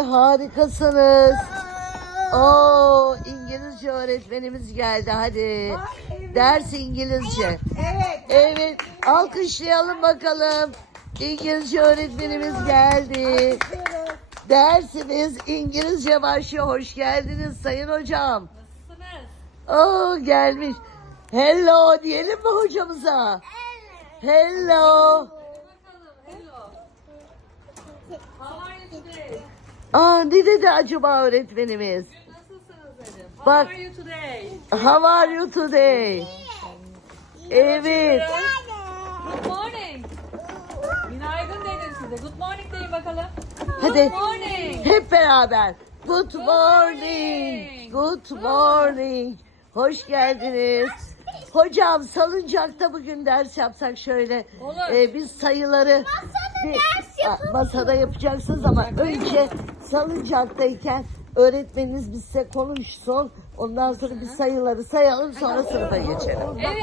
harikasınız. Oo, İngilizce öğretmenimiz geldi hadi. Ders İngilizce. Evet. Evet, alkışlayalım bakalım. İngilizce öğretmenimiz geldi. Dersimiz İngilizce başlıyor. Hoş geldiniz sayın hocam. Oo gelmiş. Hello diyelim mi hocamıza? Hello. Aa ne dedi acaba öğretmenimiz? Bak. How are you today? How are you today? Evet. Good morning. Günaydın dedim size. Good morning deyin bakalım. Hadi. Good morning. Hep beraber. Good morning. Good morning. Hoş geldiniz. Hocam salıncakta bugün ders yapsak şöyle. Olur. Ee, biz sayıları bir- Aa, masada yapacaksınız ama önce salıncaktayken öğretmeniniz bizse konuşsun. Ondan sonra biz sayıları sayalım sonra sınıfa geçelim. Evet.